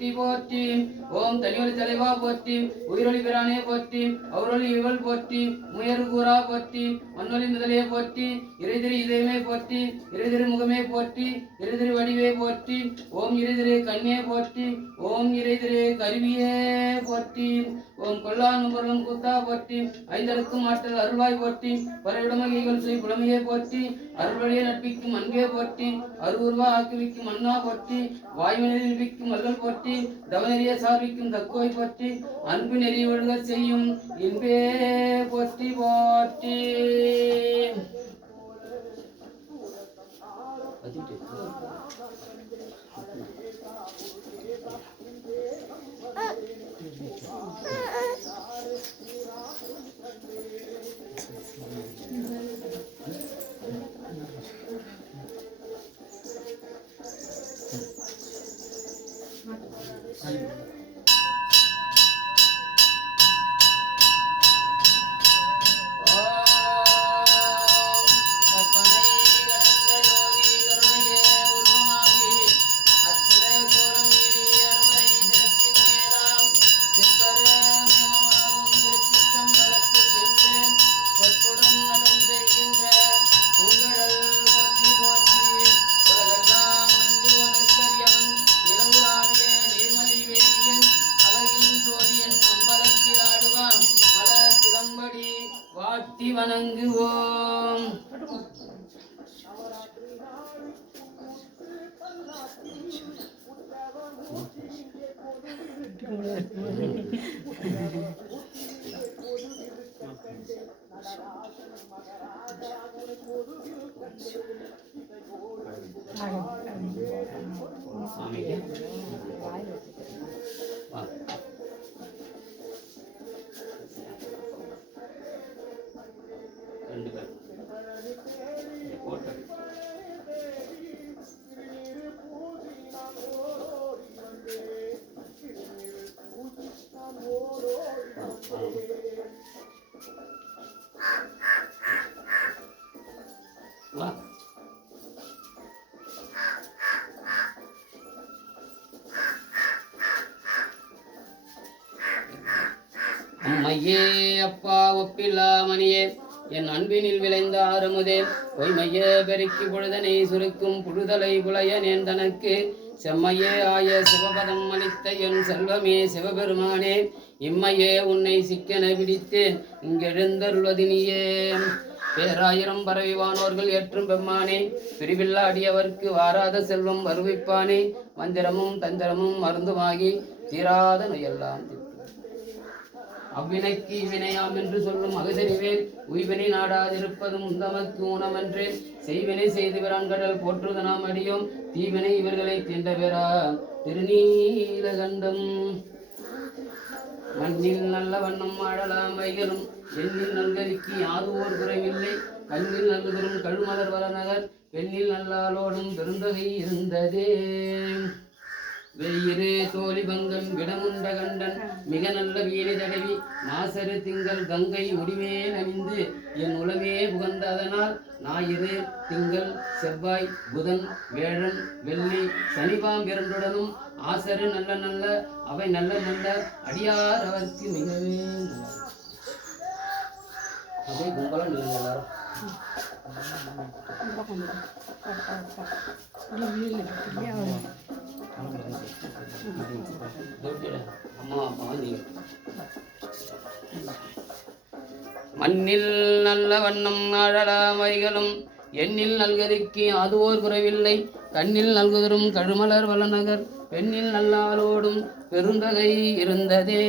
போற்றி போற்றி. ஓம் தனியொலி தலைவா போற்றி. உயிரொலி பிரானே போற்றி. அவரொலி இவள் போற்றி. முயறு கூறா போற்றி. மண்ணொலி முதலே போற்றி. இறைதிரு இதயமே போற்றி. இறைதிரு முகமே போற்றி. இறைதிரு வடிவே போற்றி. ஓம் இறைதிரு கண்ணே போற்றி. ஓம் இறைதிரு கருவியே போற்றி. ஓம் கொல்லானும் பொருளும் கூத்தா போற்றி. ஐந்தடுக்கும் ஆற்றல் அருள்வாய் போற்றி. பரவிடமைகள் செய் புலமையே போற்றி. அருள்வழியை நட்பிக்கும் அன்பே போற்றி. அருவுருவா ஆக்குவிக்கும் அண்ணா போற்றி. வாயுநெறி நிற்பிக்கும் மல்கள் போற்றி. தவநெறிய சார்பிக்கும் தக்கோய் போற்றி. அன்பு நெறி ஒழுக செய்யும் இன்பே போற்றி போற்றி. வணங்குவோம். அம்மையே அப்பா ஒப்பில்லா மணியே என் அன்பினில் விளைந்த ஆறுமுதே பொய்மையே பெருக்கி பொழுதனை சுருக்கும் புழுதலை புலையனேன் தனக்கு செம்மையே ஆய சிவபதம் அளித்த என் செல்வமே சிவபெருமானே இம்மையே உன்னை சிக்கென பிடித்தேன் இங்கெழுந்தருளதினியே பேராயிரம் பரவிவானோர்கள் ஏற்றும் பெம்மானே பிரிவில்லா அடியவர்க்கு வாராத செல்வம் வருவிப்பானே மந்திரமும் தந்திரமும் மருந்துமாகி தீராத நோயெல்லாம் அவ்வினைக்கு இவ்வினையாம் என்று சொல்லும் அகதறிவேன் உய்வினை நாடாதிருப்பதும் தமக்கு ஊனமன்றே செய்வினை செய்து பிரான்கடல் போற்றுது நாம் அடியோம் தீவினை இவர்களை தீண்ட பெறா திருநீலகண்டம் மண்ணில் நல்ல வண்ணம் ஆடலாம் வைகளும் எண்ணில் நல்கலிக்கு யாதோர் குறைவில்லை கண்ணில் நல்லதரும் கழுமலர் வளநகர் பெண்ணில் நல்லாலோடும் பெருந்தகை இருந்ததே வெயிறு தோழி பங்கன் விடமுண்ட கண்டன் மிக நல்ல வீணை தடவி மாசரு திங்கள் கங்கை முடிமேல் அணிந்து என் உலமே புகழ்ந்த அதனால் ஞாயிறு திங்கள் செவ்வாய் புதன் வேழன் வெள்ளி சனிபாம் இரண்டுடனும் ஆசரு நல்ல நல்ல அவை நல்ல நல்ல அடியார் அவர்க்கு மிகவே அவை கும்பலம் எல்லாரும் மண்ணில் நல்ல வண்ணம் ஆழலாமைகளும் எண்ணில் நல்கதிக்கு அதுவோர் குறைவில்லை கண்ணில் நல்குதரும் கழுமலர் வளநகர் பெண்ணில் நல்லாலோடும் பெருந்தகை இருந்ததே.